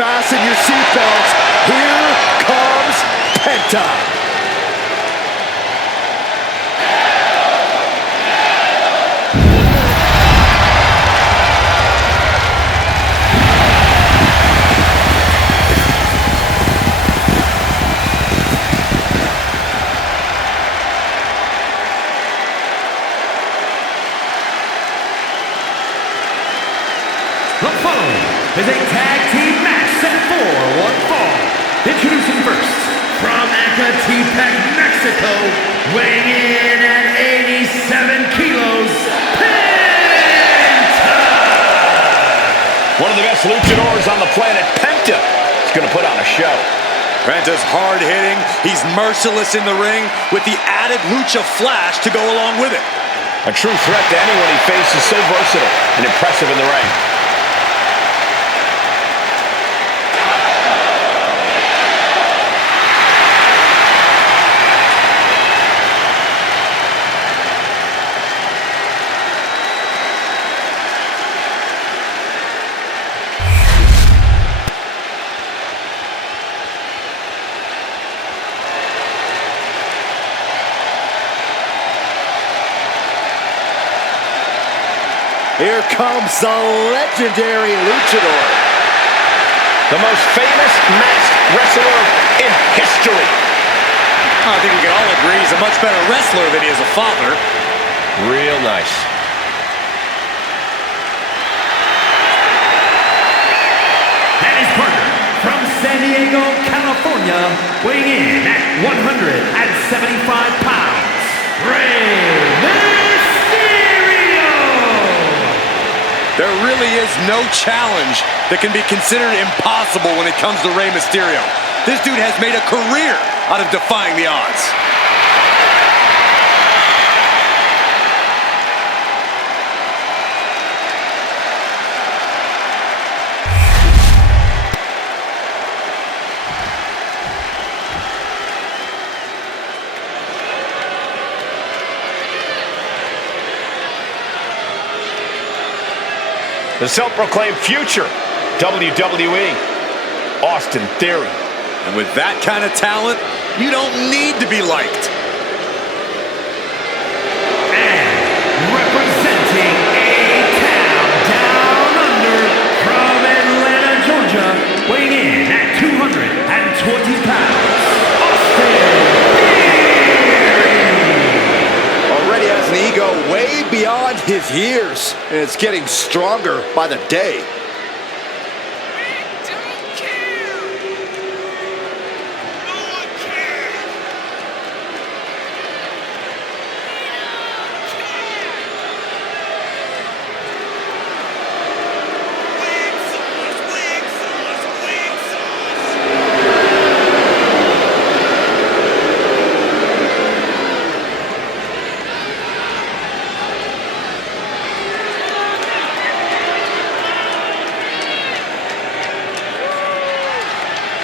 fasten your seatbelts. Here comes Penta. The following is a tag team match set for one fall. Introducing first, from Ecatepec, Mexico, weighing in at 87 kilos, Penta! One of the best luchadors on the planet, Penta, is going to put on a show. Penta's hard-hitting, he's merciless in the ring, with the added lucha flash to go along with it. A true threat to anyone he faces, so versatile and impressive in the ring. Here comes the legendary luchador. The most famous masked wrestler in history. I think we can all agree he's a much better wrestler than he is a father. Real nice. And his partner, from San Diego, California, weighing in at 175 pounds, Rey Mysterio! There really is no challenge that can be considered impossible when it comes to Rey Mysterio. This dude has made a career out of defying the odds. The self-proclaimed future WWE, Austin Theory. And with that kind of talent, you don't need to be liked. And representing A-Town Down Under, from Atlanta, Georgia, weighing in at 220 pounds, Austin Theory! Already has an ego way beyond his years, and it's getting stronger by the day.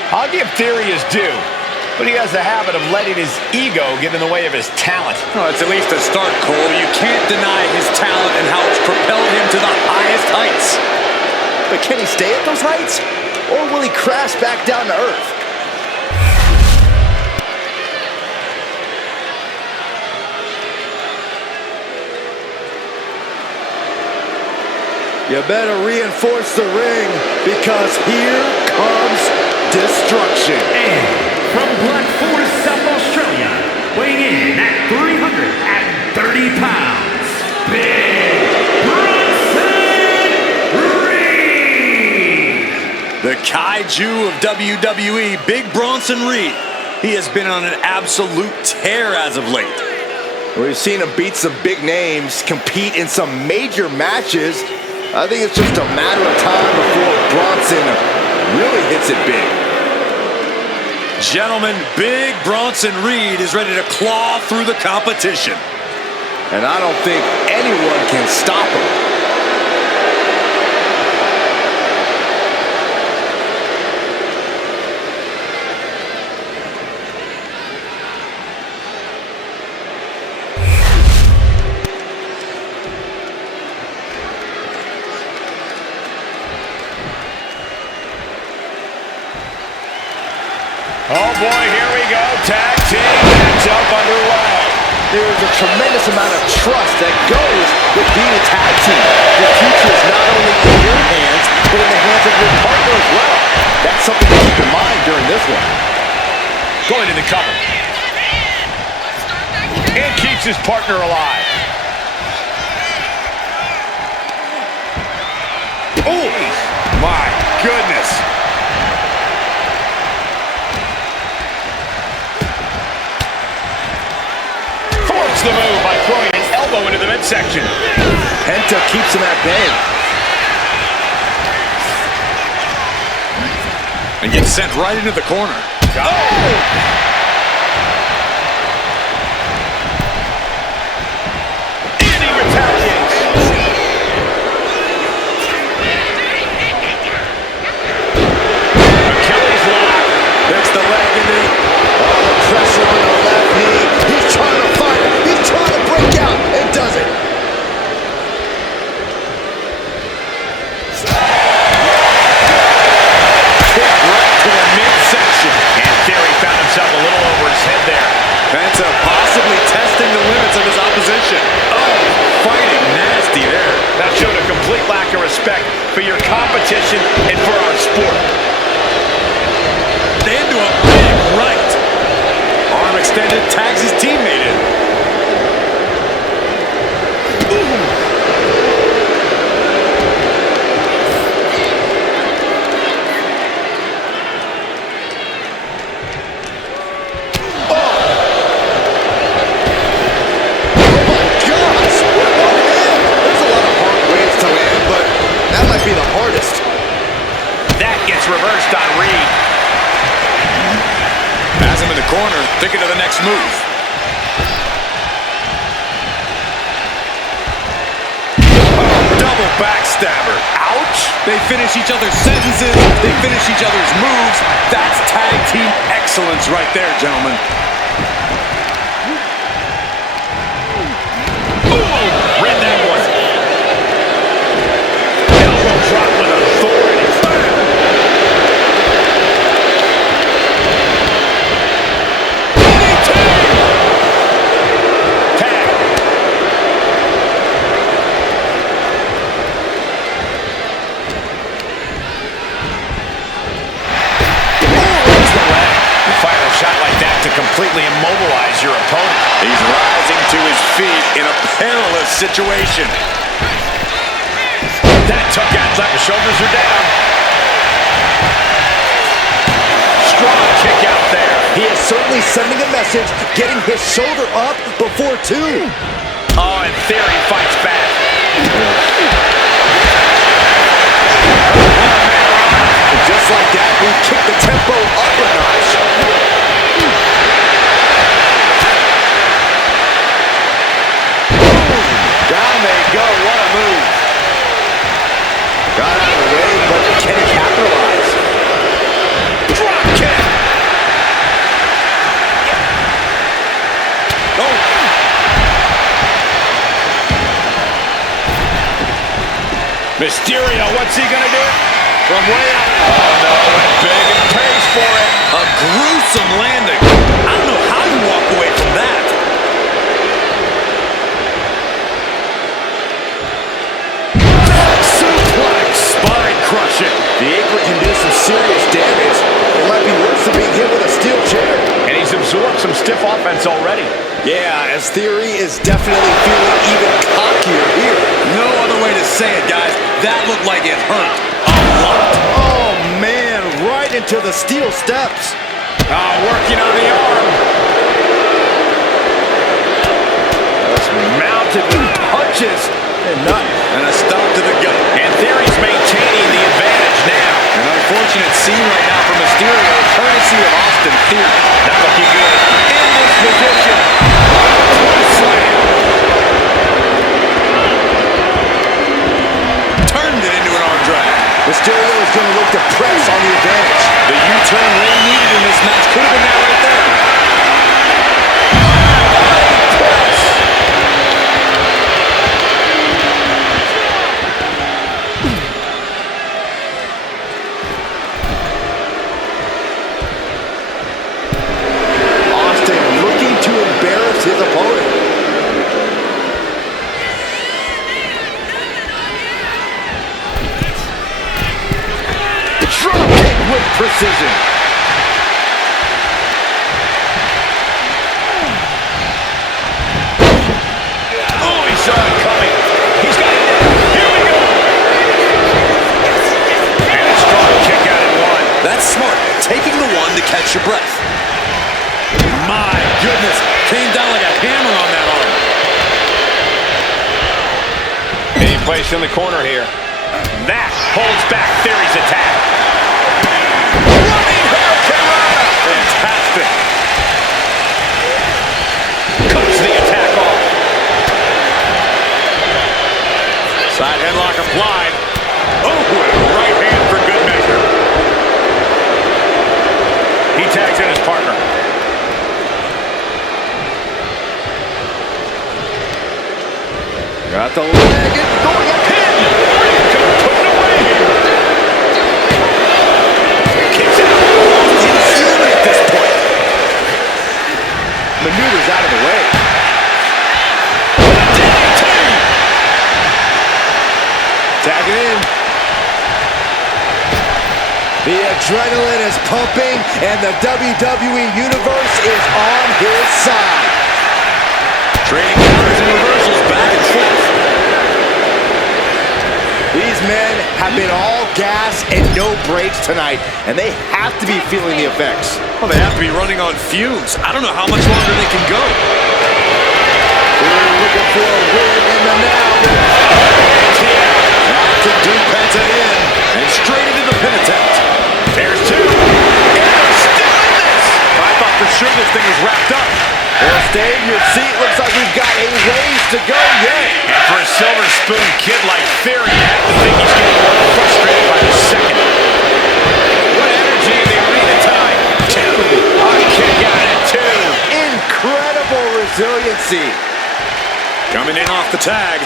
I'll give Theory his due, but he has a habit of letting his ego get in the way of his talent. Well, it's at least a start, Cole. You can't deny his talent and how it's propelled him to the highest heights. But can he stay at those heights? Or will he crash back down to earth? You better reinforce the ring, because here comes destruction. And from Black Forest, South Australia, weighing in at 330 pounds, Big Bronson Reed! The kaiju of WWE, Big Bronson Reed. He has been on an absolute tear as of late. We've seen him beat some big names, compete in some major matches. I think it's just a matter of time before Bronson really hits it big. Gentlemen, Big Bronson Reed is ready to claw through the competition. And I don't think anyone can stop him. Oh boy, here we go. Tag team matchup underway. There is a tremendous amount of trust that goes with being a tag team. The future is not only in your hands, but in the hands of your partner as well. That's something to keep in mind during this one. Going to the cover. And keeps his partner alive. Oh, my goodness. Forks the move by throwing an elbow into the midsection. Penta keeps him at bay. And gets sent right into the corner. Oh! Pressure on the left knee. He's trying to fight it. He's trying to break out and does it. Kick right to the midsection. And Theory found himself a little over his head there. Penta possibly testing the limits of his opposition. Oh, fighting nasty there. That showed a complete lack of respect for your competition and for our sport. Into a big right. Arm extended, tags his teammate in. Ooh. Oh my gosh! What one hand? There's a lot of hard ways to land, but that might be the hardest. That gets reversed on Reed. Has him in the corner, thinking of the next move. Oh, double backstabber. Ouch! They finish each other's sentences. They finish each other's moves. That's tag team excellence right there, gentlemen. Ooh, read that one. Elbow drop with authority. Completely immobilize your opponent. He's rising to his feet in a perilous situation. That took out. The shoulders are down. Strong kick out there. He is certainly sending a message, getting his shoulder up before two. Oh, and Theory fights back. Just like that, we kick the tempo up a notch. Down they go. What a move. Got out of the way, but can he capitalize? Drop kick. Oh. Mysterio, what's he gonna do? From way out. Oh no, went big and pays for it. A gruesome landing. I don't know how you walk away from that. Suplex, spine crushing. The apron can do some serious damage. It might be worse than being hit with a steel chair. And he's absorbed some stiff offense already. Yeah, as Theory is definitely feeling even cockier here. No other way to say it, guys. That looked like it hurt a lot. Oh, man, right into the steel steps. Working on the arm. Just mounted with punches. And a stop to the gut. And Theory's maintaining the advantage now. An unfortunate scene right now for Mysterio, courtesy of Austin Theory. Not looking good. In this position. Slam. Turned it into an arm drag. Mysterio is going to look to press on the advantage. The U-turn Ray needed in this match could have been that right there. Drop kick with precision. Oh, he saw it coming. He's got it down. Here we go. And a strong kick out at one. That's smart. Taking the one to catch your breath. My goodness. Came down like a hammer on that arm. Being placed in the corner here. That holds back Theory's attack. Running Hurricanrana. Fantastic. Cuts the attack off. Side headlock applied. Oh, and a right hand for good measure. He tags in his partner. Got the leg and going up. Pin. Couldn't put it away here. Kicks out. He's human at this point. Maneuvers out of the way. Tag it in. The adrenaline is pumping, and the WWE Universe is on his side. Trading counters and reversals back and forth. These men have been all gas and no brakes tonight, and they have to be feeling the effects. Well, they have to be running on fumes. I don't know how much longer they can go. We're looking for a win in the now. That could do Penta in. And straight into the pin attempt. There's two. And they're still in this. I thought for sure this thing was wrapped up. Well, stay in your seat. Looks like we've got a ways to go yet. And for a silver spoon kid like Theory, you have to think he's getting more frustrated by the second. What energy in the arena tonight. Two. A kick out at two. Incredible resiliency. Coming in off the tag.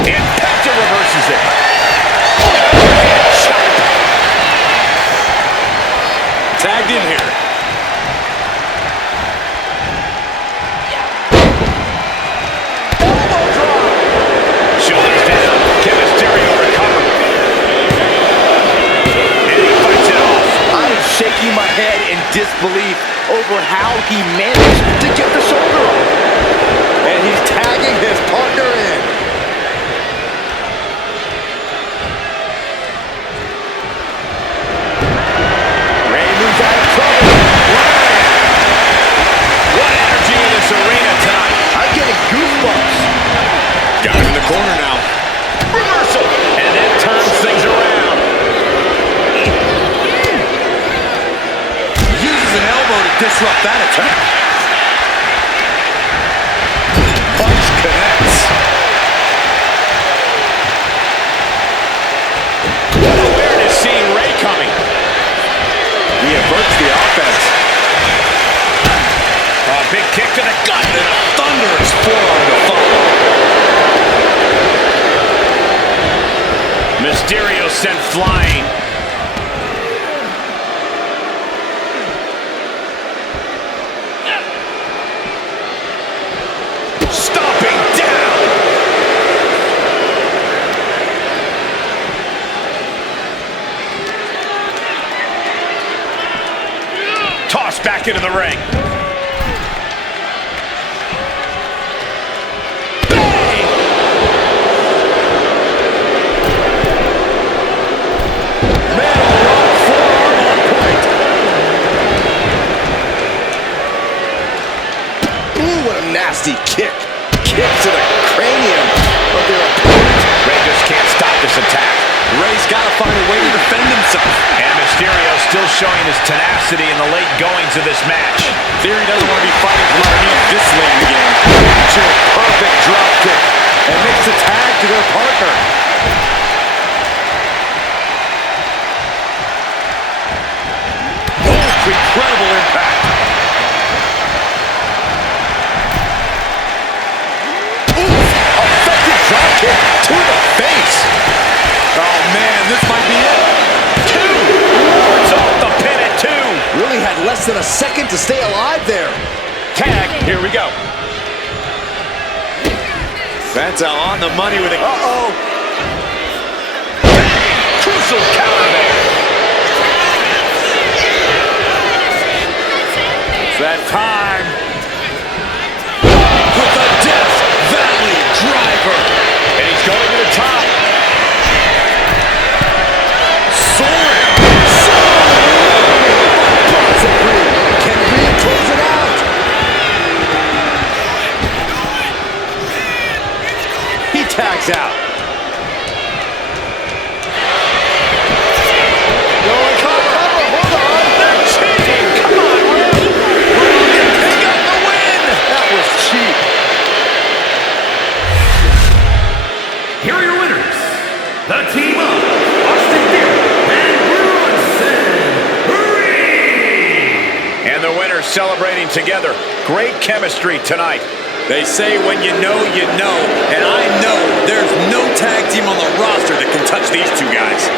And Penta reverses it. Tagged in here. Elbow drop. Shoulders down. Can Mysterio recover? And he fights it off. I'm shaking my head in disbelief over how he managed to get the shoulder up. And he's tagging his partner in. Ray moves out of trouble. What energy in this arena tonight. I'm getting goosebumps. Got him in the corner now. Reversal. And that turns things around. Uses an elbow to disrupt that attack. Punch connects. What awareness seeing Ray coming. He averts the offense. A big kick to the gut. And a thunderous forearm to follow. Mysterio sent flying. Stomping down. Tossed back into the ring. Nasty kick. Kick to the cranium of their opponent. Ray just can't stop this attack. Ray's got to find a way to defend himself. And Mysterio still showing his tenacity in the late goings of this match. Theory doesn't want to be fighting from underneath this late in the game. To a perfect drop kick. And makes the tag to their partner. Oh, incredible impact. Kick to the face. Oh, man, this might be it. Two. Wards off the pin at two. Really had less than a second to stay alive there. Tag. Here we go. That's on the money with a... Uh-oh. Crucial counter there. It's that time. With a Death Valley driver. And he's going to the top. Soaring. Can Reed close it out? He tags out. Hold on. They're cheating. Come on, Will. They got the win. That was cheap. Here are your winners. The team of Austin Theory and Bronson Reed. And the winners celebrating together. Great chemistry tonight. They say when you know, and I know there's no tag team on the roster that can touch these two guys.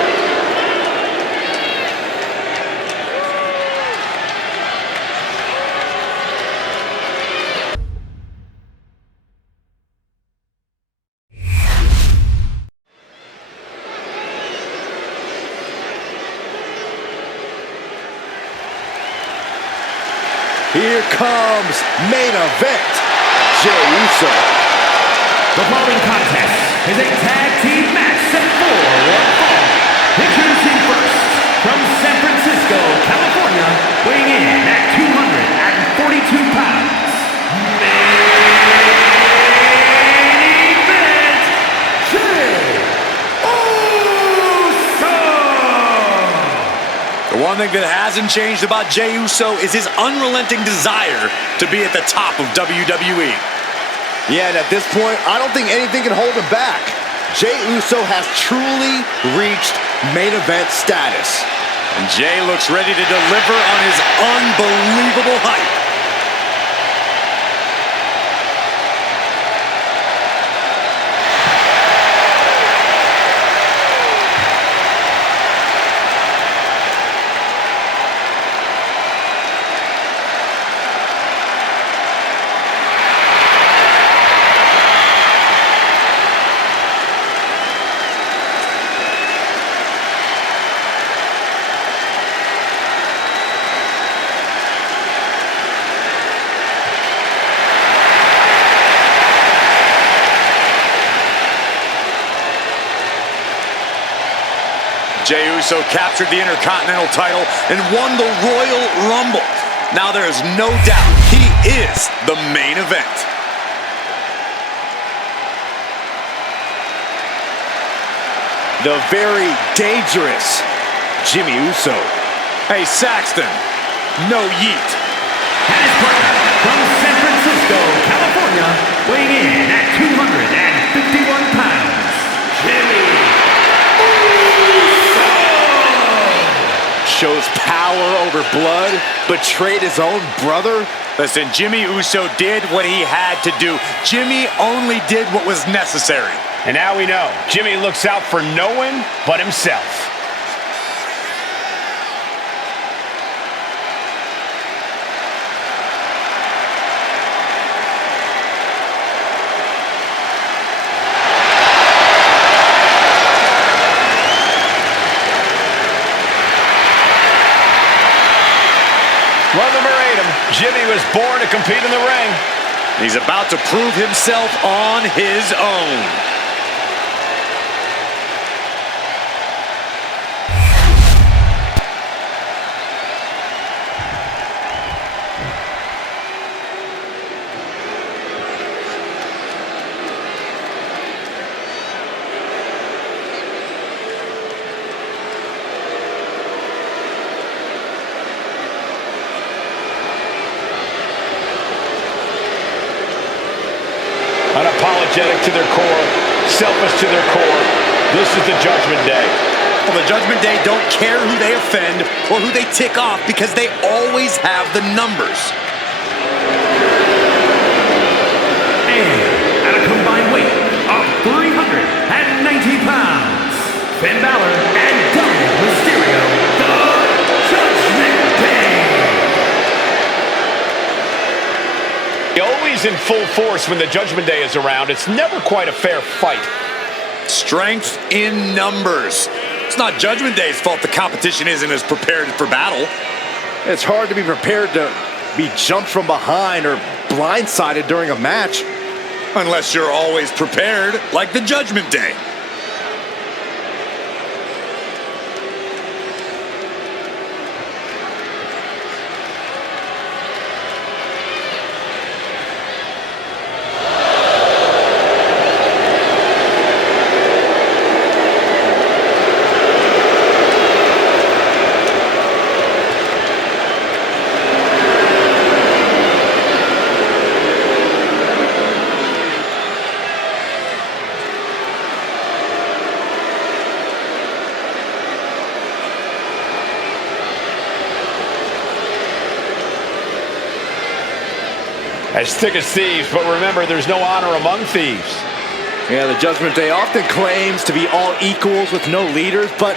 Here comes main event. Jey Uso. The following contest is a tag team match set for one fall. Introducing first, from San Francisco, California, weighing in at 242 pounds. Main event, Jey Uso. The one thing that hasn't changed about Jey Uso is his unrelenting desire to be at the top of WWE. Yeah, and at this point, I don't think anything can hold him back. Jey Uso has truly reached main event status. And Jey looks ready to deliver on his unbelievable hype. Jey Uso captured the Intercontinental title and won the Royal Rumble. Now there is no doubt he is the main event. The very dangerous Jimmy Uso. Hey, Saxton, no yeet. And his partner from San Francisco, California, weighing in at 251 pounds, Jimmy Uso. Shows power over blood, betrayed his own brother. Listen, Jimmy Uso did what he had to do. Jimmy only did what was necessary. And now we know Jimmy looks out for no one but himself. Love him or hate him, Jimmy was born to compete in the ring. He's about to prove himself on his own. Unapologetic to their core, selfish to their core. This is the Judgment Day. Well, the Judgment Day don't care who they offend or who they tick off because they always have the numbers. And at a combined weight of 390 pounds, Finn Balor and Dominic Mysterio, the Judgment Day. He always always in full force when the Judgment Day is around. It's never quite a fair fight. Strength in numbers. It's not Judgment Day's fault the competition isn't as prepared for battle. It's hard to be prepared to be jumped from behind or blindsided during a match. Unless you're always prepared, like the Judgment Day. As thick as thieves, but remember, there's no honor among thieves. Yeah, the Judgment Day often claims to be all equals with no leaders, but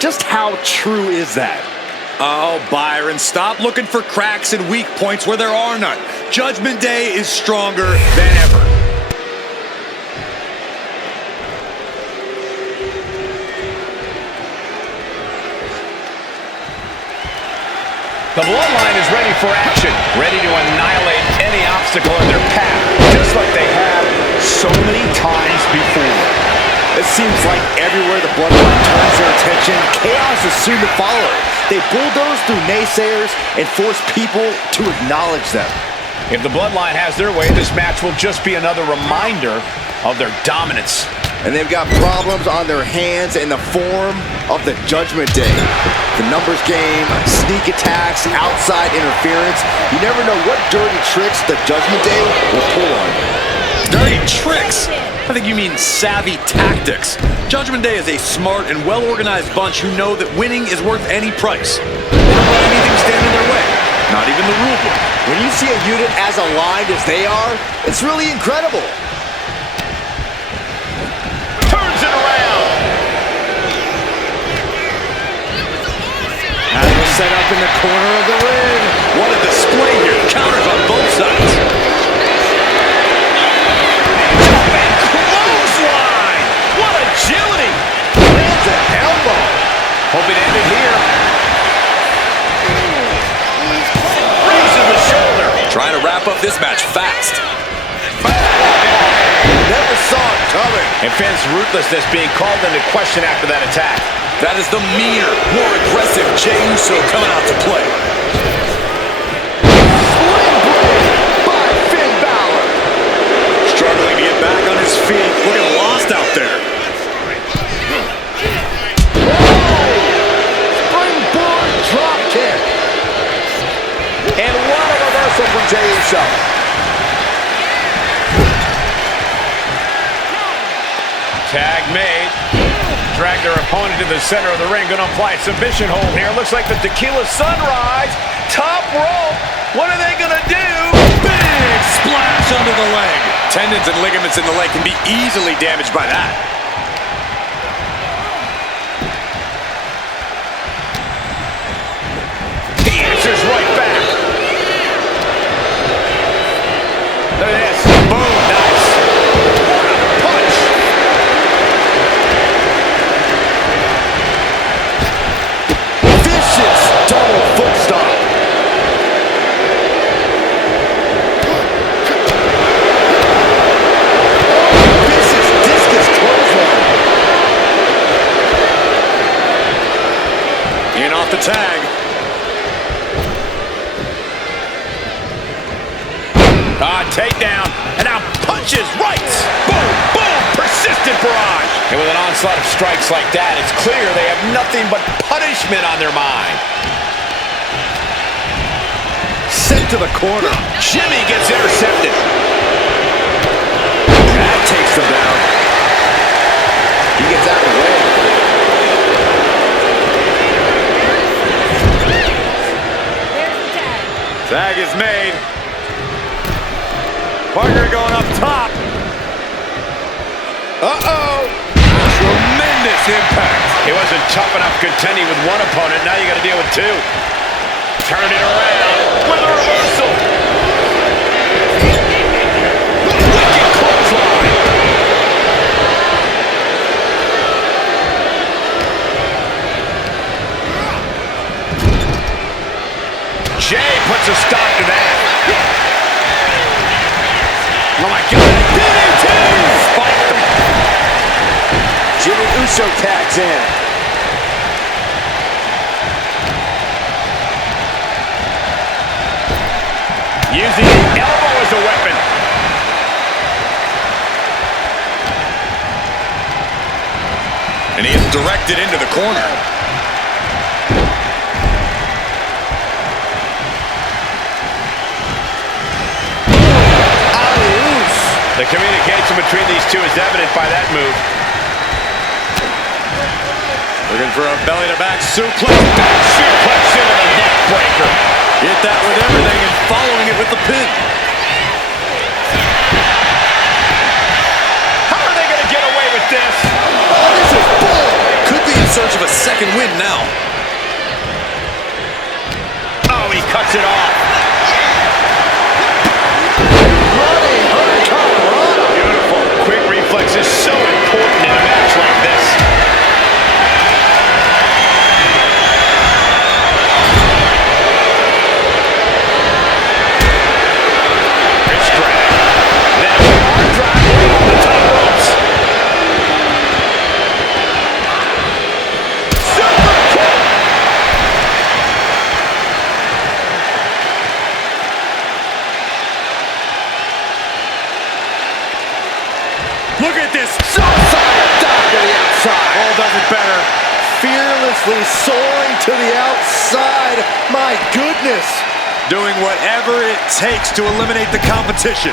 just how true is that? Oh, Byron, stop looking for cracks and weak points where there are none. Judgment Day is stronger than ever. The Bloodline is ready for action, ready to annihilate any obstacle in their path, just like they have so many times before. It seems like everywhere the Bloodline turns their attention, chaos is soon to follow. They bulldoze through naysayers and force people to acknowledge them. If the Bloodline has their way, this match will just be another reminder of their dominance. And they've got problems on their hands in the form of the Judgment Day. The numbers game, sneak attacks, outside interference. You never know what dirty tricks the Judgment Day will pull on you. Dirty tricks? I think you mean savvy tactics. Judgment Day is a smart and well-organized bunch who know that winning is worth any price. They don't let anything stand in their way, not even the rule book. When you see a unit as aligned as they are, it's really incredible. Turns it around. Set up in the corner of the ring. What a display here. Counters on both sides. Jumping clothesline. What agility. Lands an elbow. Hope it ended here. Raising the shoulder. Trying to wrap up this match fast. Never saw it coming. And Finn's ruthlessness being called into question after that attack. That is the meaner, more aggressive Jey Uso coming out to play. Sling blade by Finn Balor. Struggling to get back on his feet, looking lost out there. Springboard drop kick. And what a reversal from Jey Uso. Tag made. Drag their opponent to the center of the ring. Going to apply a submission hold here. Looks like the Tequila Sunrise. Top rope. What are they going to do? Big splash under the leg. Tendons and ligaments in the leg can be easily damaged by that. He answers right back. Look at this. Boom. Nice. Punch. Vicious double foot stomp. Vicious discus clothesline. In off the tag. Takedown. And now punches, rights. Boom, boom. Persistent barrage. And with an onslaught of strikes like that, it's clear they have nothing but punishment on their mind. Sent to the corner. Jimmy gets intercepted. That takes them down. He gets out of the way. Tag is made. Parker going up top. Uh-oh. Tremendous impact. He wasn't tough enough contending with one opponent. Now you got to deal with two. Turn it around with a reversal. Uso tags in. Using the elbow as a weapon. And he is directed into the corner. The communication between these two is evident by that move. Looking for a belly-to-back suplex. Back suplex into the neck breaker. Hit that with everything and following it with the pin. How are they going to get away with this? Oh, this is bull. Could be in search of a second win now. Oh, he cuts it off. Beautiful. Quick reflex is so important in a match like this. Wrist drag. Then a hard drive off the top ropes. Super kick. Look at this. Suicide dive to the outside. All does it better. Fearlessly soaring to the outside. My goodness. Doing whatever it takes to eliminate the competition.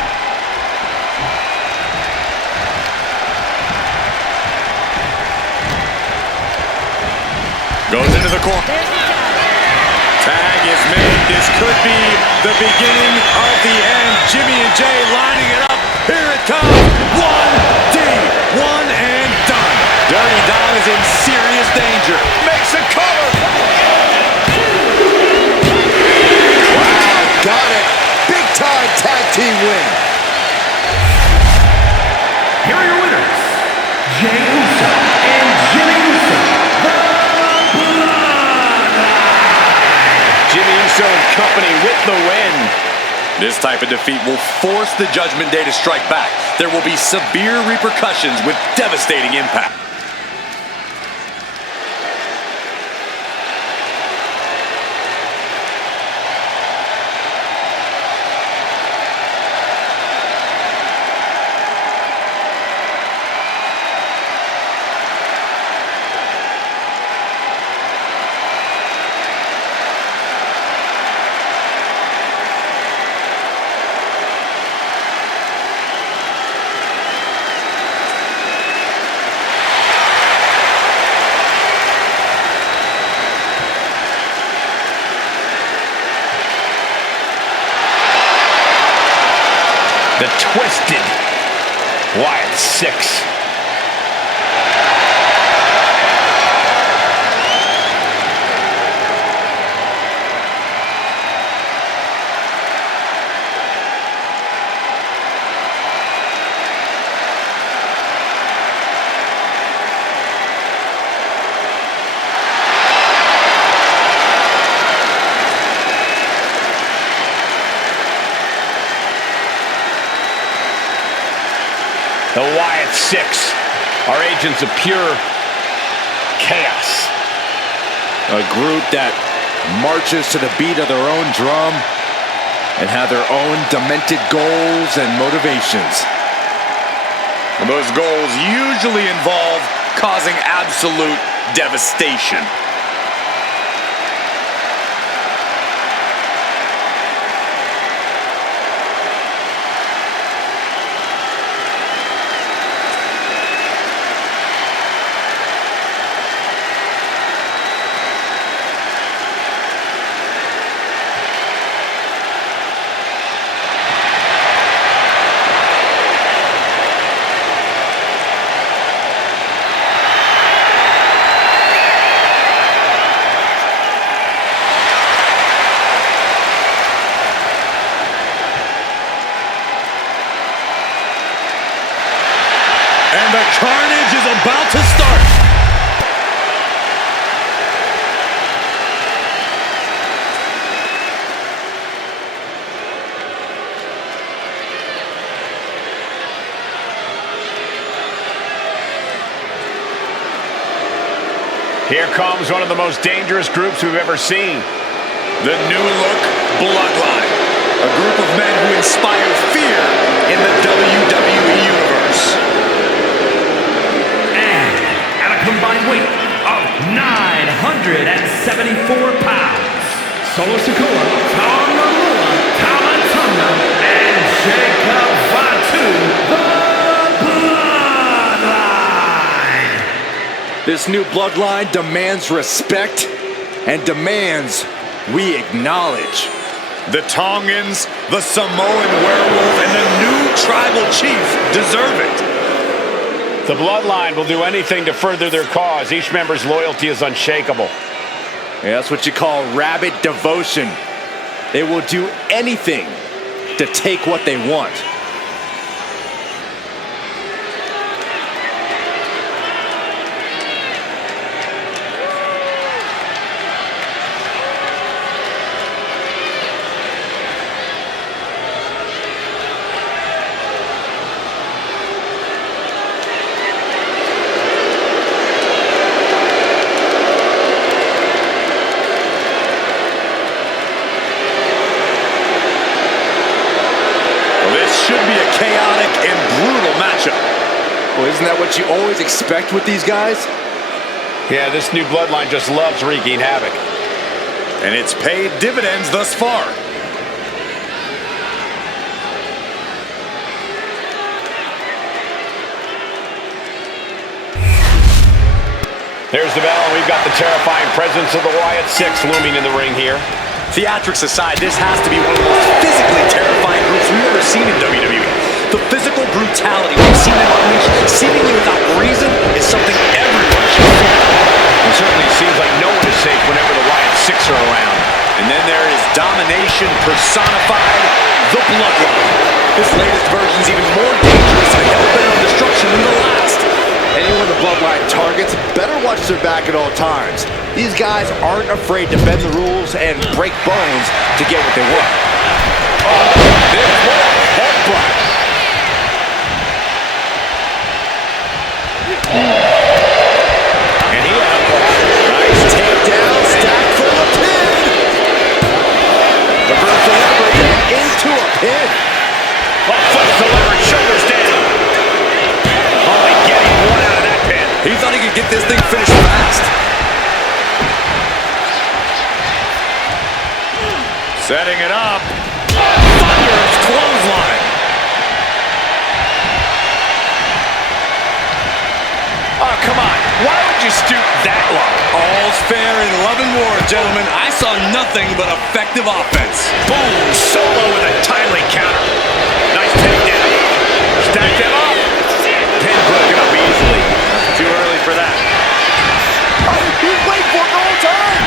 Goes into the corner. Tag is made. This could be the beginning of the end. Jimmy and Jay lining it up. Here it comes. 1D. One and done. Dirty Don is in serious danger. Makes a cover. Wow, got it. Big time tag team win. Here are your winners, Jey Uso and Jimmy Uso, the Bloodline. Jimmy Uso and company with the win. This type of defeat will force the Judgment Day to strike back. There will be severe repercussions with devastating impact. The Twisted Wyatt 6. The Wyatt 6 are agents of pure chaos. A group that marches to the beat of their own drum and have their own demented goals and motivations. And those goals usually involve causing absolute devastation. And the carnage is about to start. Here comes one of the most dangerous groups we've ever seen. The new look Bloodline. A group of men who inspire fear in the WWE Universe. And at a combined weight of 974 pounds, Solo Sikoa, Tonga Tamatonga, and Jacob Fatu, the Bloodline. This new bloodline demands respect and demands we acknowledge. The Tongans, the Samoan Werewolf, and the new Tribal Chief deserve it. The Bloodline will do anything to further their cause. Each member's loyalty is unshakable. Yeah, that's what you call rabid devotion. They will do anything to take what they want. Should be a chaotic and brutal matchup. Well, isn't that what you always expect with these guys? Yeah, this new Bloodline just loves wreaking havoc. And it's paid dividends thus far. There's the bell, and we've got the terrifying presence of the Wyatt Six looming in the ring here. Theatrics aside, this has to be one of the most physically terrifying groups we've ever seen in WWE. The physical brutality we've seen them unleash, seemingly without reason, is something everyone should feel. It certainly seems like no one is safe whenever the Wyatt Six are around. And then there is domination personified, the Bloodline. This latest version is even more dangerous and hell-bent on destruction than the last. Anyone the Bloodline targets better watch their back at all times. These guys aren't afraid to bend the rules and break bones to get what they want. Oh, what a headbutt. And he had a Nice takedown, stacked for the pin. Reversal leverage and into a pin. flips the leverage, shoulders down. Only getting one out of that pin. He thought he could get this thing finished fast. Setting it up. Thunderous clothesline. Oh, come on. Why would you stoop that low? All's fair in love and war, gentlemen. I saw nothing but effective offense. Boom, Solo with a timely counter. Nice takedown. Stacked him up. Pin broken up easily. Too early for that. Oh, he's waiting for it the whole time.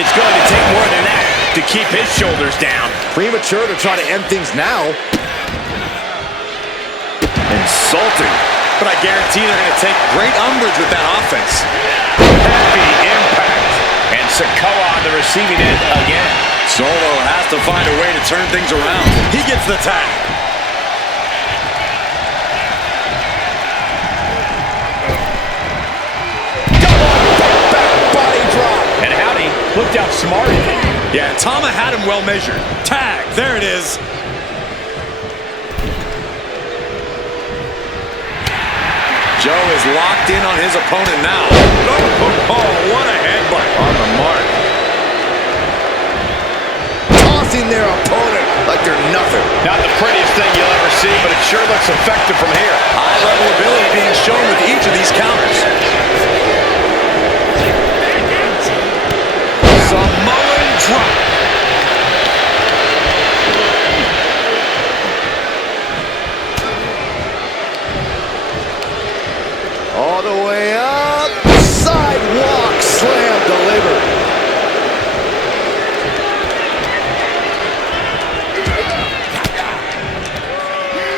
It's going to take more than that to keep his shoulders down. Premature to try to end things now. Insulting. But I guarantee they're going to take great umbrage with that offense. Heavy impact. And Sikoa on the receiving end again. Solo has to find a way to turn things around. He gets the tag. And howdy, looked outsmarted. Yeah, Tama had him well measured. Tag, there it is. Joe is locked in on his opponent now. Oh, what a headbutt. On the mark. Tossing their opponent like they're nothing. Not the prettiest thing you'll ever see, but it sure looks effective from here. High-level ability being shown with each of these counters. Samoan drop. All the way up. Sidewalk slam delivered.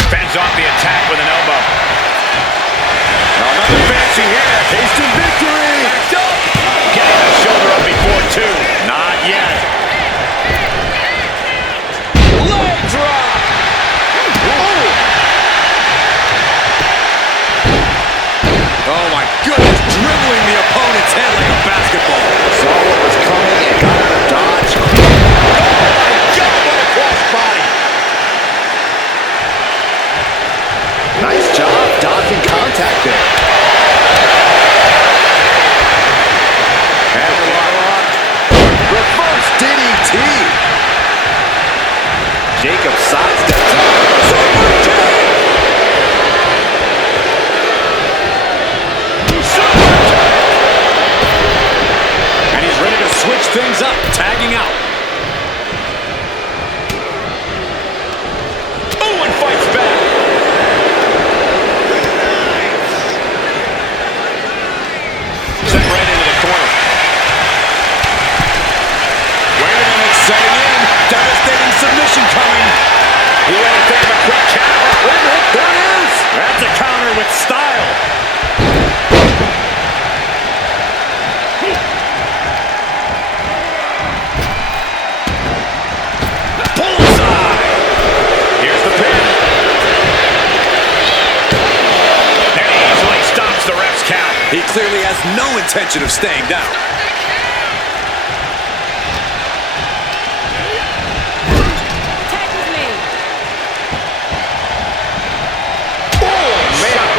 Fends off the attack with an elbow. Another fancy hit. Tasting victory. Backed up. Getting the shoulder up before two. Not yet. Leg drop. Oh my goodness, dribbling the opponent. things up, tagging out. Oh, and fights back. Sent right into the corner. Wait a minute, setting in. Devastating submission coming. He had to think of a quick counter. Wait a minute, there it is. That's a counter with style. Bullseye. Here's the pin. And he easily stops the ref's count. He clearly has no intention of staying down.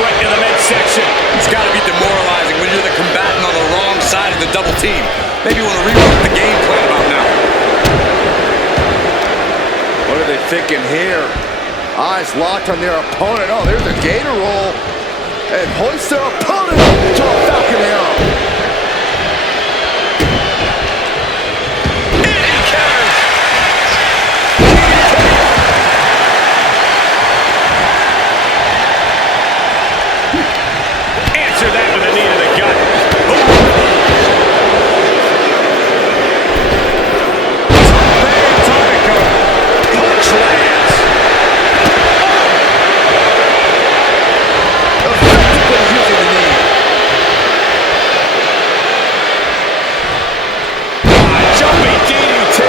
Right to the midsection. It's got to be demoralizing when you're the combatant on the wrong side of the double team. Maybe you want to rework the game plan about now. What are they thinking here? Eyes locked on their opponent. Oh, there's a gator roll. And hoist their opponent to a Falcon Arrow. And he counters. Answer that with a knee to the gut. Punch lands. Effectively using the knee. Jumping DDT.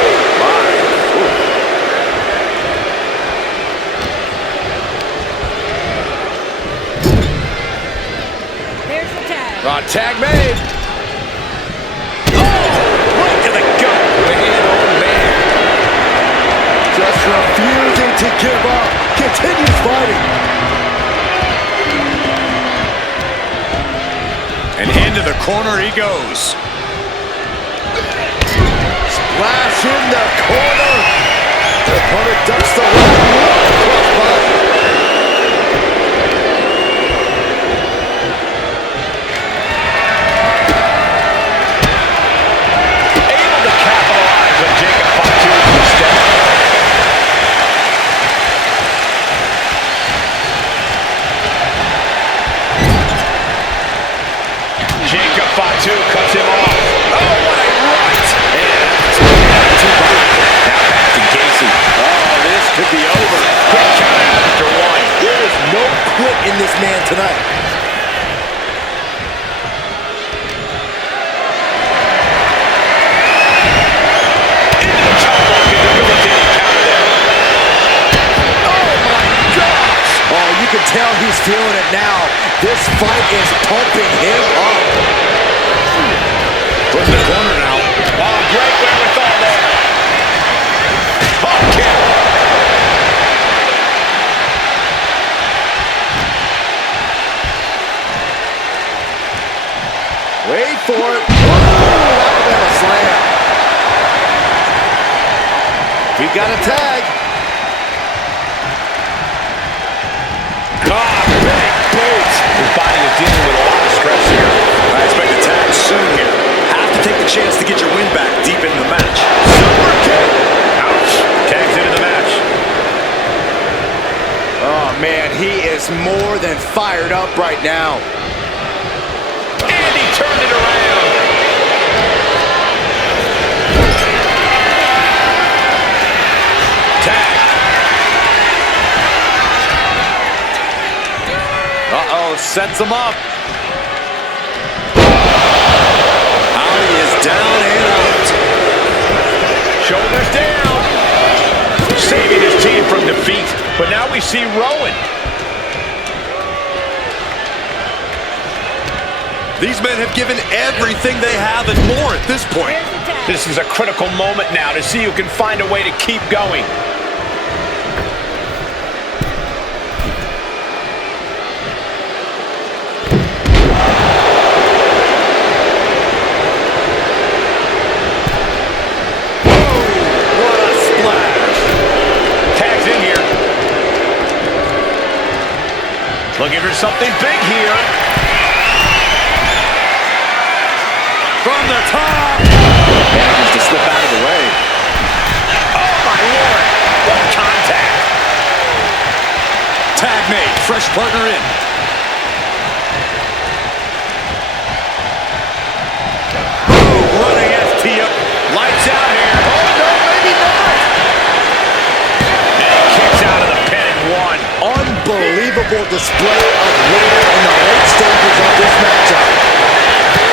There's the tag. Tag made. Right to the gut. Man, oh man. Just refusing to give up. Continues fighting. And into the corner he goes. Splash in the corner. The opponent ducks the right. Crossbody. Able to capitalize on Jacob Fatu's mistake. Jacob Fatu cuts him off. Oh, what a right! Now back to Gacy. Oh, this could be over. Quick count after one. There is no quit in this man tonight. Into the top rope, a debilitating counter there. Oh my gosh! Oh, you can tell he's feeling it now. This fight is pumping him up. Put in the corner now. Oh, great wherewithal there. Oh, kick. Wait for it. Alabama slam. We got a tag. Ah, big boots. His body is dealing with a lot of stress here. I expect a tag soon here. Have to take the chance to get your win back deep into the match. Super kick. Ouch. Tags into the match. Oh man, he is more than fired up right now. And he turned it around. Tag. Uh-oh, sets him up. Howdy is down and out. Shoulders down. Saving his team from defeat. But now we see Rowan. These men have given everything they have and more at this point. There's the tag. This is a critical moment now to see who can find a way to keep going. What a splash. Tags in here. Looking for something big here. From the top. Manages to fresh partner in. Running STO. Lights out here. Oh, no, maybe not. And he kicks out of the pin and one. Unbelievable display of will in the late stages of this matchup.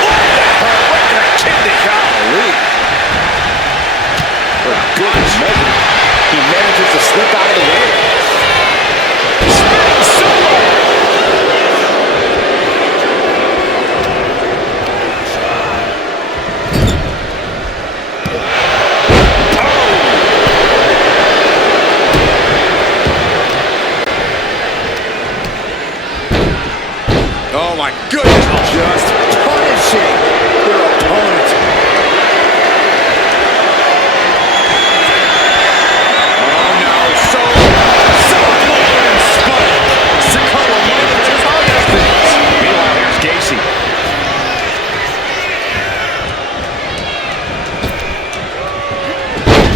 What the hell? What the kidney shot? For a good measure, he manages to slip out of the way. Spinning solo. Oh, my goodness. Just punishing their opponent. Oh, no. So and spun. Sikoa manages how this things. Meanwhile, here's Gacy.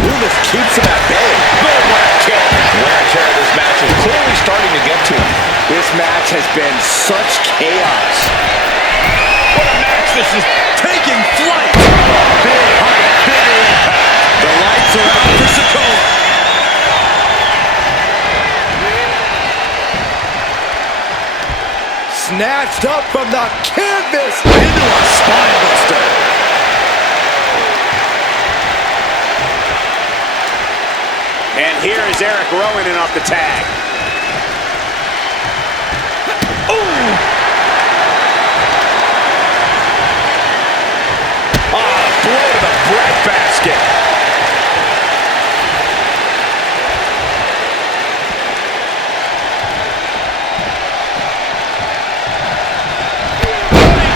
Loomis keeps him at bay. Boom, what a kick. Wear and tear of this match is clearly starting to get to him. This match has been such chaos. What a match this is. Taking flight. Big height, big impact. The lights are out for Sikoa. Snatched up from the canvas. Into a spine buster. And here is Eric Rowan in off the tag. Blow to the breadbasket.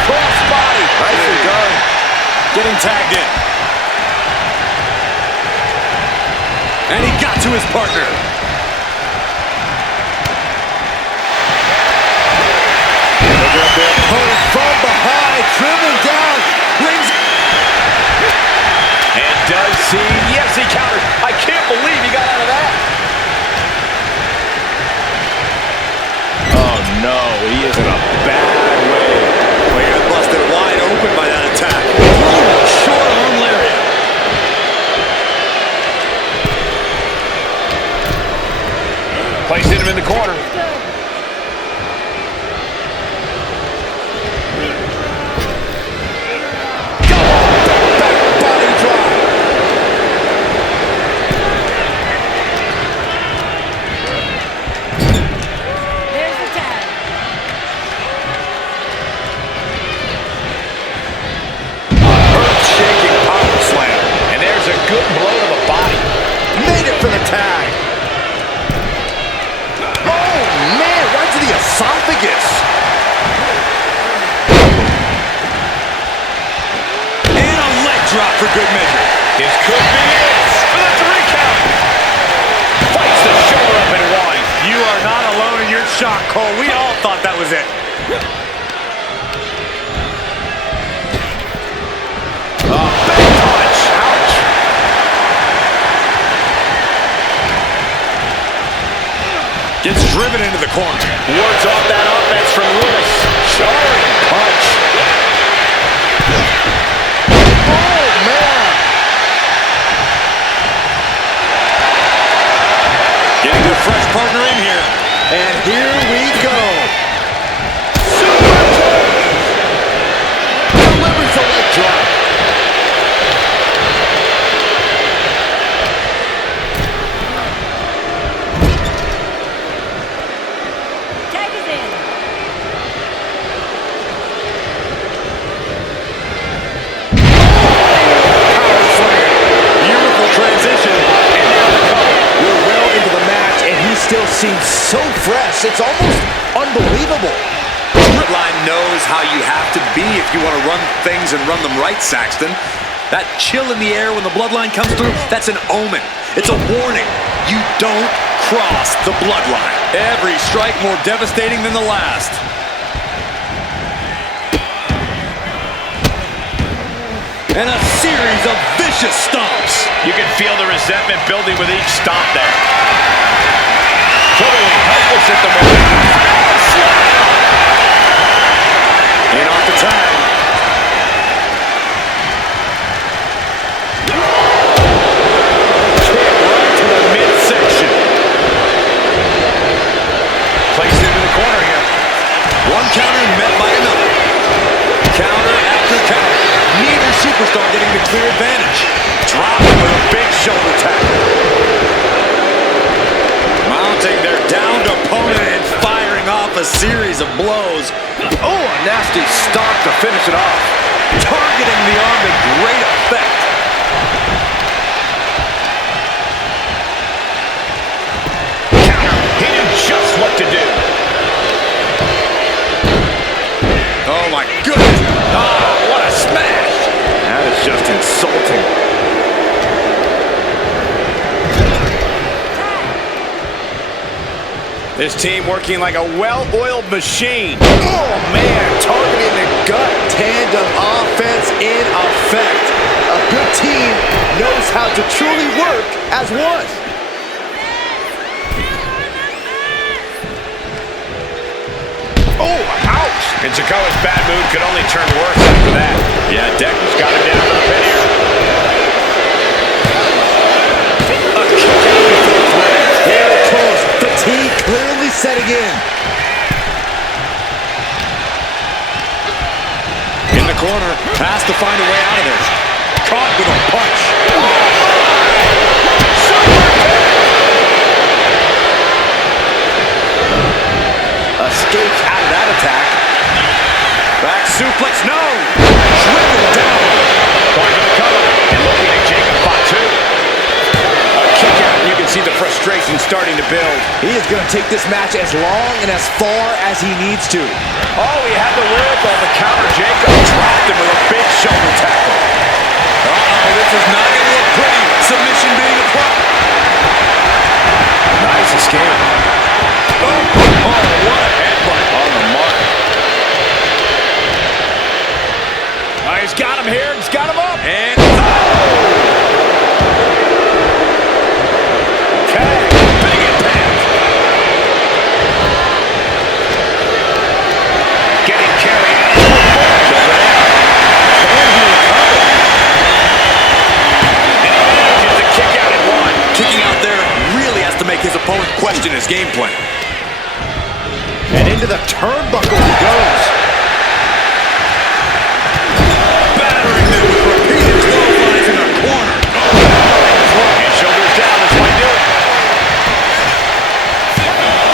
Crossbody. Nicely done. Getting tagged in. And he got to his partner. Looking at their opponent from behind, driven down, brings. And does he? Yes, he countered. I can't believe he got out of that. Oh no, he is in a bad way. Well, he got busted wide open by that attack. Short arm lariat. Placing him in the corner. There's the tag. Earth-shaking power slam. And there's a good blow to the body. Made it for the tag. Oh man, right to the esophagus. And a leg drop for good measure. This could be it. For the 3 count. Fights the shoulder up and one. You are not alone in your shock, Cole. We all thought that was it. Big punch. Ouch. Gets driven into the corner. Wards off that offense from Lewis. Jarring punch. Oh man. Getting a fresh partner in here. And here we go. Super kick. Delivers the leg drop. Tag is in. Power slam. Beautiful transition. And now the cover. We're well into the match, and he still seems so fresh. It's almost unbelievable. Line knows how you have to be if you want to run things and run them right, Saxton. That chill in the air when the bloodline comes through, that's an omen. It's a warning. You don't cross the bloodline. Every strike more devastating than the last. And a series of vicious stomps. You can feel the resentment building with each stomp there. Totally helpful push at the moment. In off the tag. Kick right to the midsection. Placed into the corner here. One counter met by another. Counter after counter. Neither superstar getting the clear advantage. Dropping with a big shoulder tackle. Mounting their downed opponent and firing off a series of blows. Oh, a nasty stomp to finish it off. Targeting the arm to great effect. Counter. He knew just what to do. Oh my goodness. Oh, what a smash. That is just insulting. This team working like a well-oiled machine. Oh, man, targeting the gut. Tandem offense in effect. A good team knows how to truly work as one. Oh, ouch! And Sikoa's bad mood could only turn worse after that. Yeah, Decker's got him down to the pin here. A kick out before the threat. Here it comes. Fatigue clearly setting in. In the corner. Has to find a way out of this. Caught with a punch. Escapes out of that attack. Back suplex, no! Driven down. Going for the cover. And looking at Jacob Fatu. A kick out. You can see the frustration starting to build. He is going to take this match as long and as far as he needs to. Oh, he had the wherewithal to counter Jacob. Dropped him with a big shoulder tackle. Uh-oh, this is not going to look pretty. Submission being applied. Nice escape. Oh, what a headbutt. On the mark. He's got him here. He's got him up. And Tag. Big impact. Getting carried. And he manages to kick out at one. kicking out there really has to make his opponent question his game plan. And into the turnbuckle he goes. Battering them with repeated clotheslines in the corner. His shoulders down. This might do it.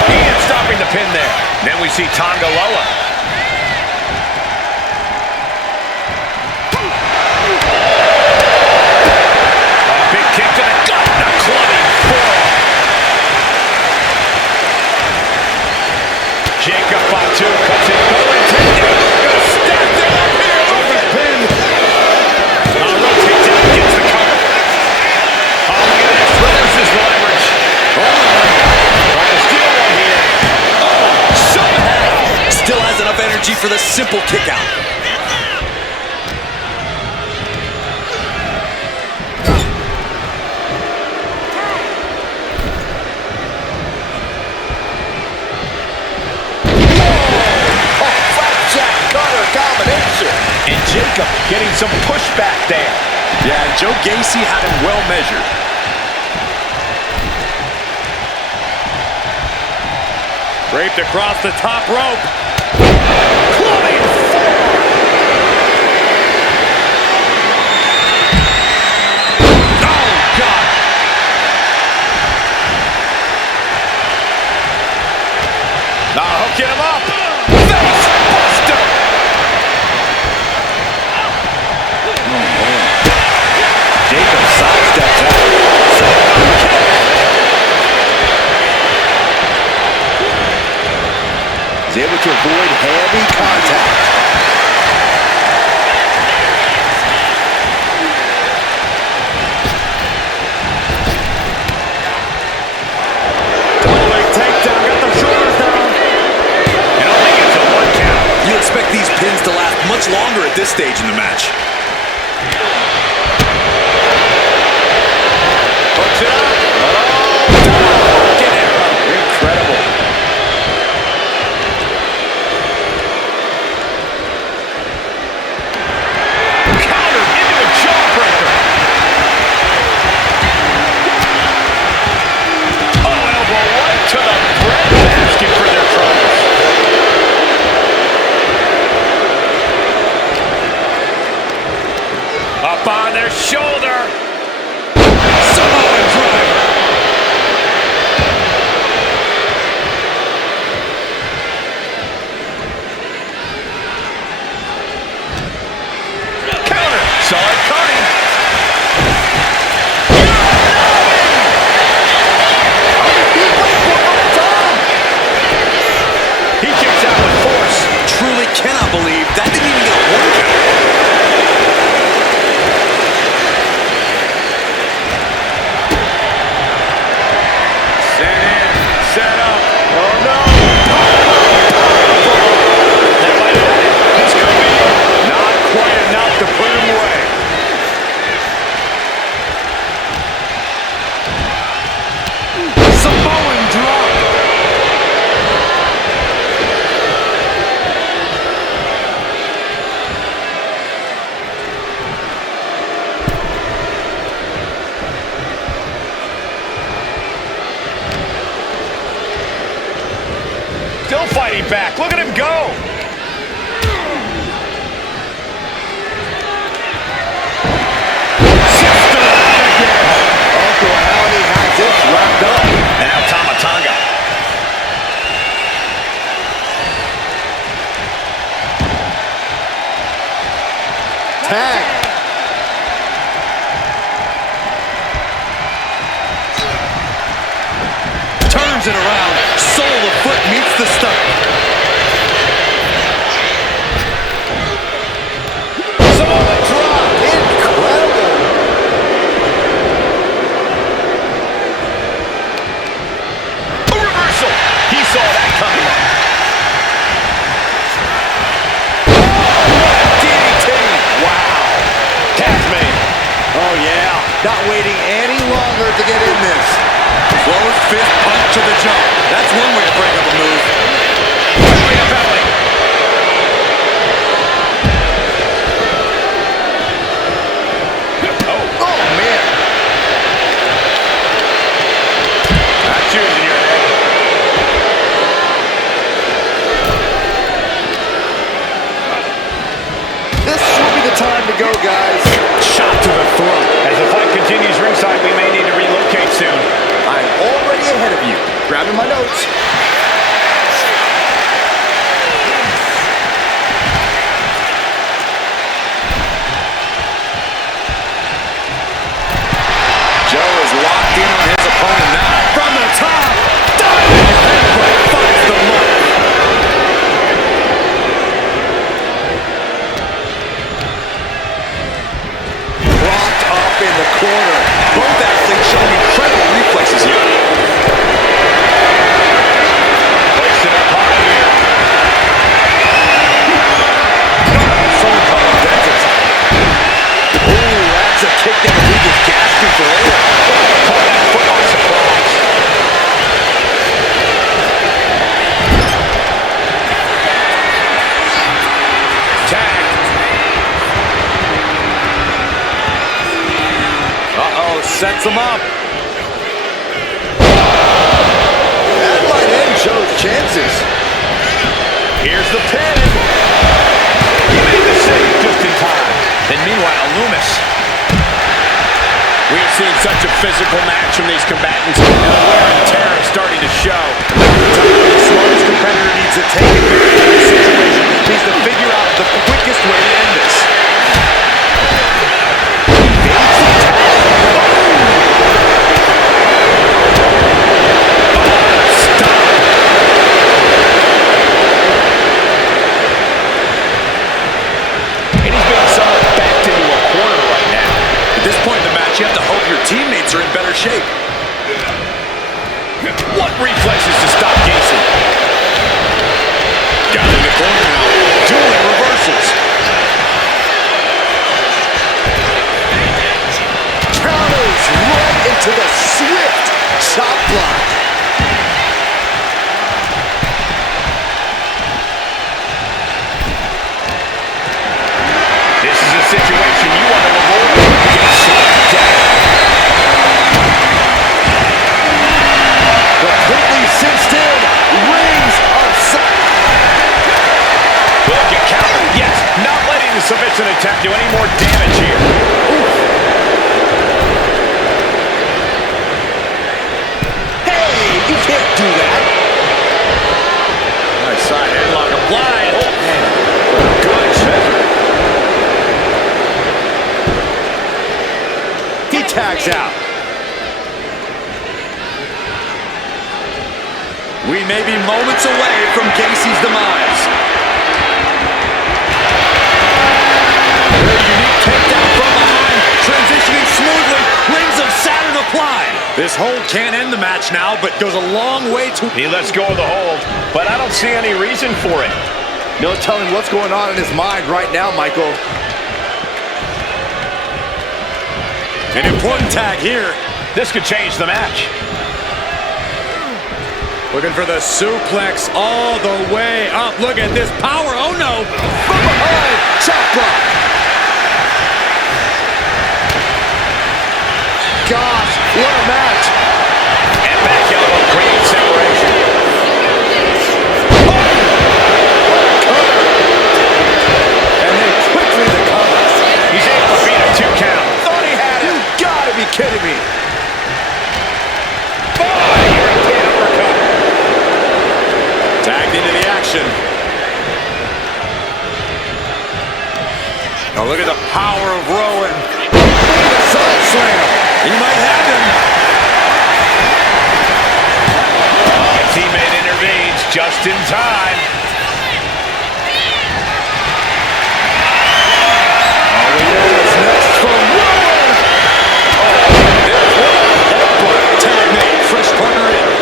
And stopping the pin there. Then we see Tonga Loa. A big kick to the gut. And a clubbing forearm. Jacob Fatu cuts it. Going to stack them up here. Over the pin. Rotates out. Gets the cover. Oh, look at this. Reverses leverage. Trying to steal one here. Somehow still has enough energy for the simple kick out. Flapjack cutter combination. And Jacob getting some pushback there. Yeah, Joe Gacy had him well measured. Draped across the top rope. Clubbing forearm. Oh, God. Now hooking him up. Face buster. Jacob sidesteps out. He's able to avoid heavy contact. Leg takedown, got the shoulders down. It only gets a 1 count. You expect these pins to last much longer at this stage in the match. Hooks it up. Get arrow. Incredible. Up on their shoulder. Samoan driver. Counter. Saw it coming. He kicks out with force. Truly cannot believe that didn't even get a one count. Set in, set up. Oh no! That might have it. This could be not quite enough to put him away. Samoan drop. Still fighting back. Look at him go. Systematic. Uncle Howdy has this wrapped up. And now Tamatanga. Tag. Turns it around. Sole of foot meets the stomach. Samoan drop. Incredible. A reversal. He saw that coming. DDT. Wow. Tasman. Oh, yeah. Not waiting any longer to get in this. Closed fist punch to the jaw. That's one way to break up a move. Belly to belly. Oh, man. Not choosing your head. This will be the time to go, guys. Shot to the throat. As the fight continues ringside, we may need to relocate soon. I'm already ahead of you. Grabbing my notes. Joe is locked in on his opponent now. From the top. Diving headbutt finds the mark. Locked up in the corner. Both athletes showing incredible reflexes here. Placed it up high here. Someone called him dentist. Ooh, that's a kick that will leave his gasping for air. Caught that foot by surprise. Tag. Uh-oh, sets him up. That might end Joe's chances. Here's the pin. He made the save just in time. And meanwhile, Loomis. We have seen such a physical match from these combatants, and the wear and tear is starting to show. The smartest competitor needs to take advantage of the situation. Needs to figure out the quickest way to end this. And he's being somewhat backed into a corner right now. At this point in the match, you have to hope your teammates are in better shape. What reflexes to stop Gacy? Got in the corner now. Dueling reversals. Counters right into the swift chop block. This is a situation you want to avoid. Get slammed down. Completely cinched in. Rings of Look at counter. Yes, not letting the submission attempt do any more damage here? Hey, you can't do that. Nice side headlock applied. Oh, man. Good scissor. He tags out. We may be moments away from Gacy's demise. Very unique takedown from behind, transitioning smoothly, rings of Saturn applied. This hold can't end the match now, but goes a long way to... He lets go of the hold, but I don't see any reason for it. No telling what's going on in his mind right now, Michael. An important tag here. This could change the match. Looking for the suplex all the way up. Look at this power. Oh, no. From behind, chop block. Gosh, what a match. And back elbow creates separation. And then quickly the cover. He's able to beat a 2 count. Thought he had it. You gotta be kidding me. Tagged into the action. Now look at the power of Rowan. Side slam. He might have him. Teammate intervenes just in time. Oh, we know what's next from Rowan. Tag mate, fresh partner in.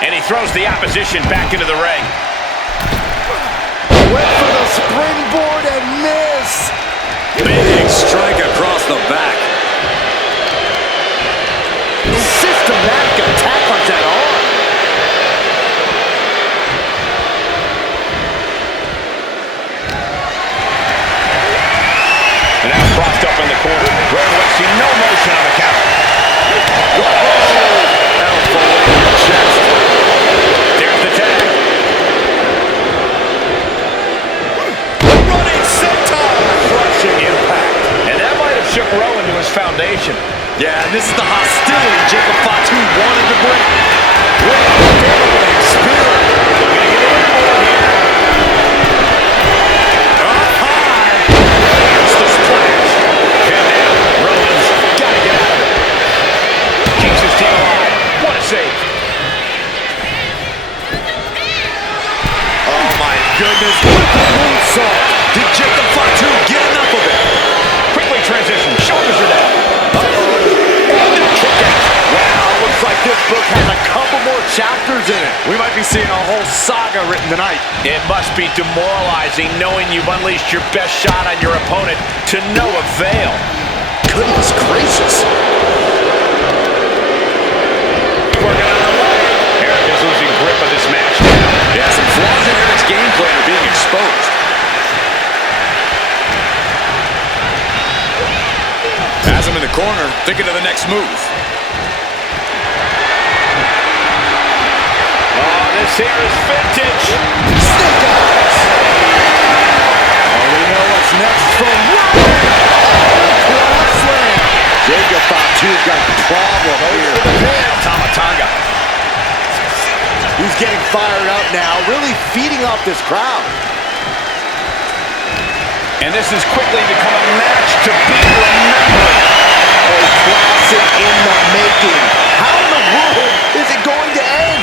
And he throws the opposition back into the ring. Went for the springboard and miss. Big strike across the back. Systematic attack on that arm. And now propped up in the corner. Rowan lets see no motion on the count. Elbow in the chest. There's the tag. Running senton. Crushing impact. And that might have shook Rowan to his foundation. Yeah, and this is the hostility Jacob Fatu wanted to bring. Spear. Looking to get a little more here. Up high. There's the splash. And now Rowan's got to get out of it. Keeps his team alive. What a save. Oh my goodness. Moonsault. Did Jacob Fatu get enough of it? Quickly transition. Shoulders are down. Wow, looks like this book has a couple more chapters in it. We might be seeing a whole saga written tonight. It must be demoralizing knowing you've unleashed your best shot on your opponent to no avail. Goodness gracious. Working on the leg. Eric is losing grip of this match now. Yeah, some flaws in Eric's game plan are being exposed. Has him in the corner, thinking of the next move. Oh, this here is vintage. Snake eyes. Oh, we know what's next from Rowan. Cross slam. Jacob Fatu's got a problem here. Tamatanga. He's getting fired up now, really feeding off this crowd. And this has quickly become a match to be remembered. A classic in the making. How in the world is it going to end?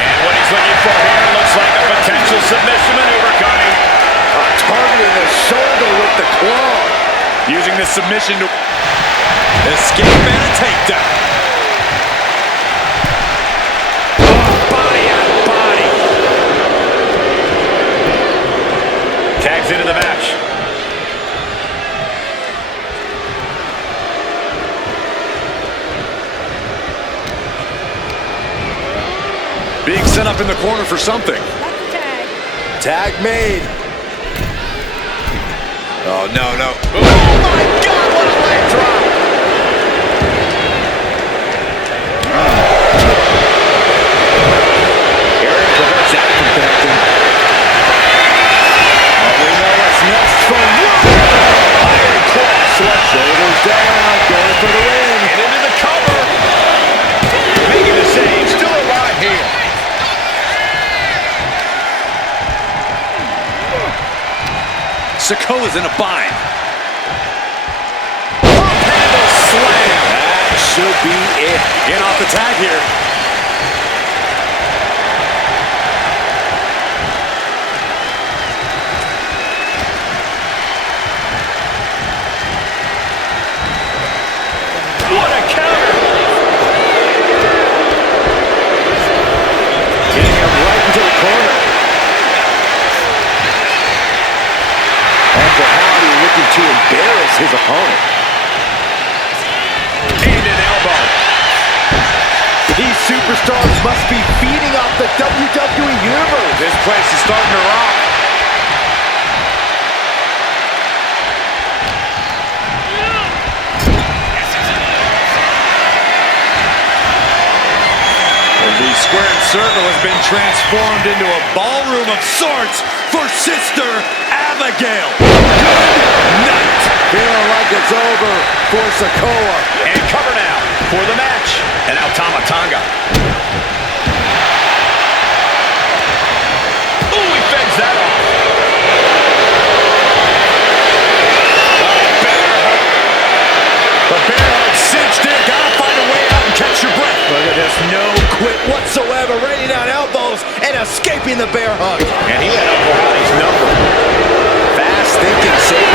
And what he's looking for here looks like a potential submission maneuver coming. Targeting the shoulder with the claw. Using this submission to escape and a takedown. Tags into the match. Being set up in the corner for something. That's the tag. Tag made. Oh, no, no. Oh my God, what a leg drop! Eric prevents that from connecting. Oh, we know what's next from Iron cross, left shoulders down, going for the win. and into the cover. Making the save, still alive here. Sikoa's in a bind. Handle slam. That should be it. In off the tag here. What a counter. Getting him right into the corner. Uncle Howdy looking to embarrass his opponent. And an elbow. These superstars must be feeding off the WWE Universe. This place is starting to rock. The squared circle has been transformed into a ballroom of sorts for Sister Abigail. Good night. Feeling like it's over for Sikoa. And cover now for the match. And now Tama Tonga. Ooh, he fends that off. The bear hug cinched in. Gotta find a way out and catch your breath. Look at this, no quit whatsoever, raining down elbows and escaping the bear hug. And he had Uncle Howdy's number. Fast thinking, save.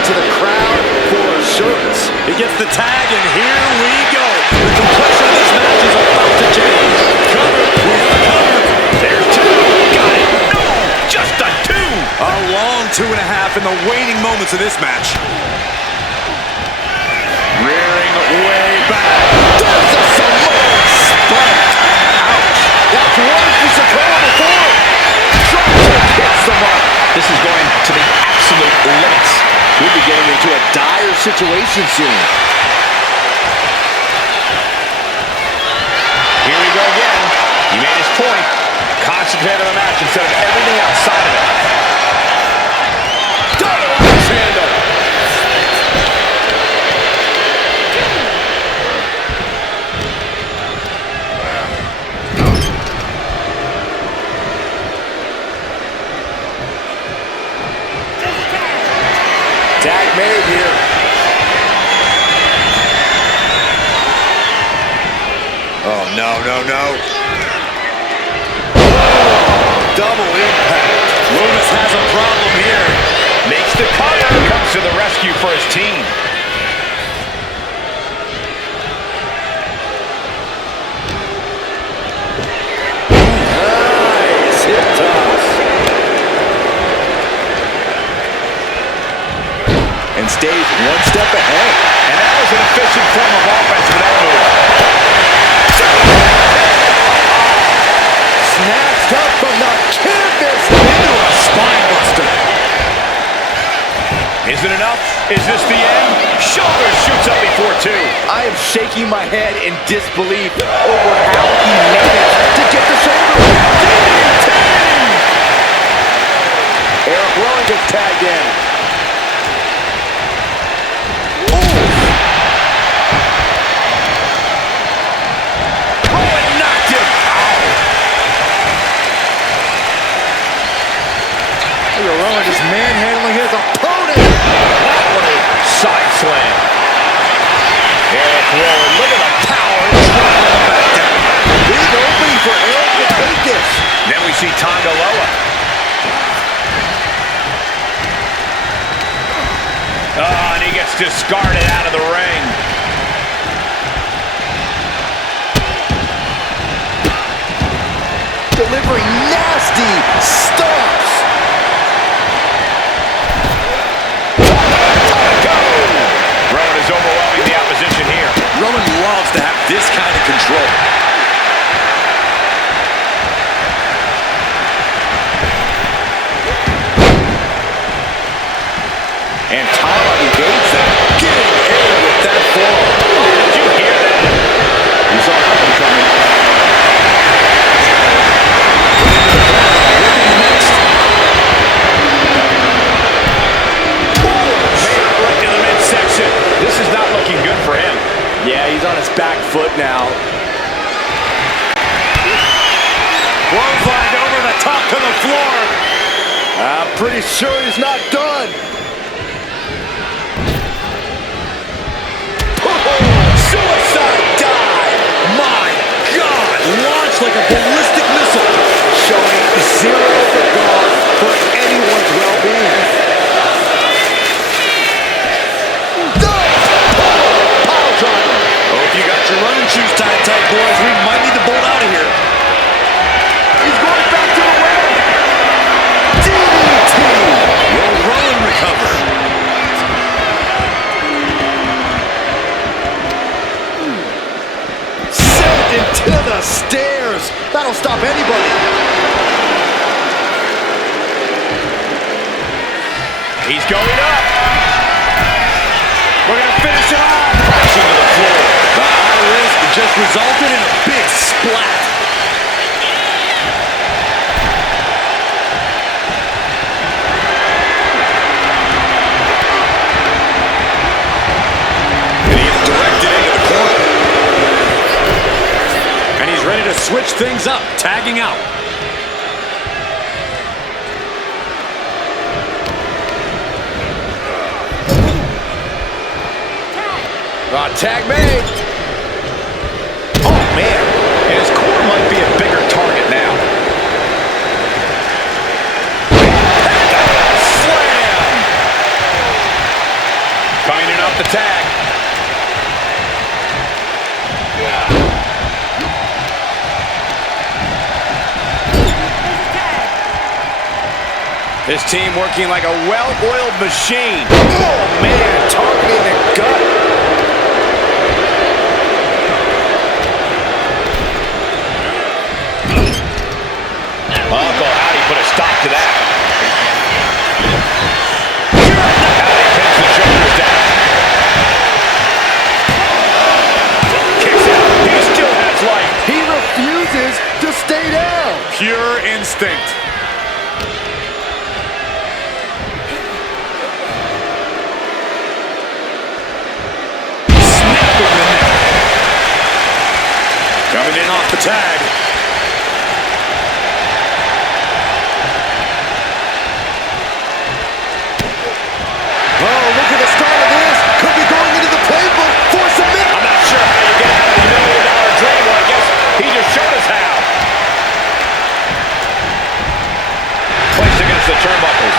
To the crowd for assurance. He gets the tag, and here we go. The complexion of this match is about to change. Cover. We have a cover. There's two. Got it. No, just a two. A long 2.5 in the waning moments of this match. Rearing way back. There's a Samoan spike. Ouch. That's worked for Sikoa before. Drop kick hits the mark. This is going to the absolute limits. We'll be getting into a dire situation soon. Here we go again. He made his point. Concentrate on the match instead of everything outside of it. Double axe handle. Tag made here. Oh, no, no, no. Double impact. Lumis has a problem here. Makes the cover. Comes to the rescue for his team. Nice hip toss. And stays one step ahead. And that was an efficient form of offense for that move. Snatched up from the canvas into a spine buster. Is it enough? Is this the end? Shoulder shoots up before two. I am shaking my head in disbelief over how he managed to get the shoulder. Eric Rowan gets tagged in. Rowan just manhandling his opponent. That one a side slam. Eric Rowan, look at the power. Driving him back down. Big opening for Eric to take this. Then we see Tonga Loa. Oh, and he gets discarded out of the ring. Delivering nasty stomps. Rowan is overwhelming the opposition here. Rowan loves to have this kind of control. And Tama evades that. Getting in with that forearm. Did you hear that? You saw that one coming. Next. Right to the midsection. This is not looking good for him. Yeah, he's on his back foot now. Clothesline over the top to the floor. I'm pretty sure he's not done. Suicide dive! My God! Launched like a ballistic missile. Showing zero regard for anyone's well-being. Pile driver. Hope you got your running shoes tied tight, boys. We might need to bolt out of here. He's going back to the well. DDT. Will Rowan recover? Sent into the stairs. That'll stop anybody. He's going up. We're going to finish it off. Crashing to the floor. The high risk just resulted in a big splat. And he gets directed into the corner. And he's ready to switch things up, tagging out. Tag made. Oh, man. And his core might be a bigger target now. Slam! Finding off the tag. His team working like a well-oiled machine. Oh, man. Targeting the gut. Uncle Howdy put a stop to that. Howdy pins the shoulders down. Kicks out. He still has life. He refuses to stay down. Pure instinct. Snapping the neck. Coming in off the tag. Oh, look at the start of this. Could be going into the playbook for submit. I'm not sure how you get out of the $1 million dream. Well, I guess he just showed us how. Placed against the turnbuckles.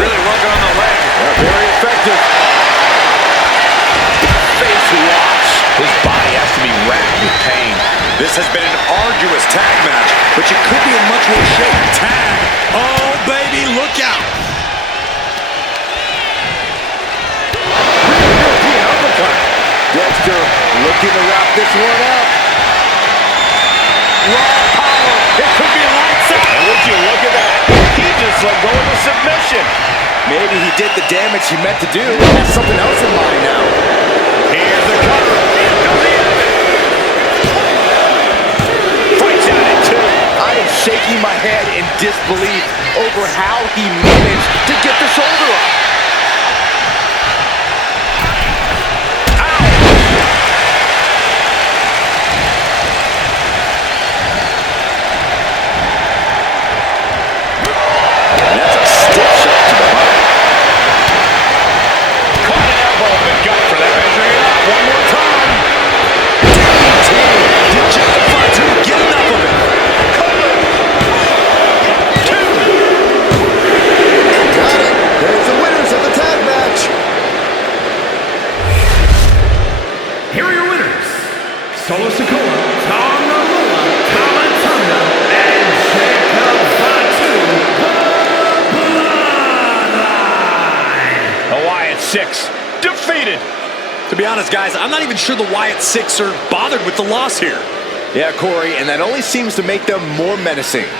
Really working on the leg. Very effective. Face watch. His body has to be racked with pain. This has been an arduous tag match, but you could be in much worse shape. Tag. Oh, baby, look out. European uppercut. Dexter looking to wrap this one up. Raw power. It could be lights out. And would you look at that? He just let go of the submission. Maybe he did the damage he meant to do. Has something else in mind now. Here's the cover. Does he have it? Fights out at 2. I am shaking my head in disbelief over how he managed to get the shoulder up. That's a stiff shot to the body. Caught an elbow in the gut for that. Measuring it up one more time. DDT. You just find to get enough of it. Two. Six, defeated. To be honest, guys, I'm not even sure the Wyatt Six are bothered with the loss here. Yeah, Corey, and that only seems to make them more menacing.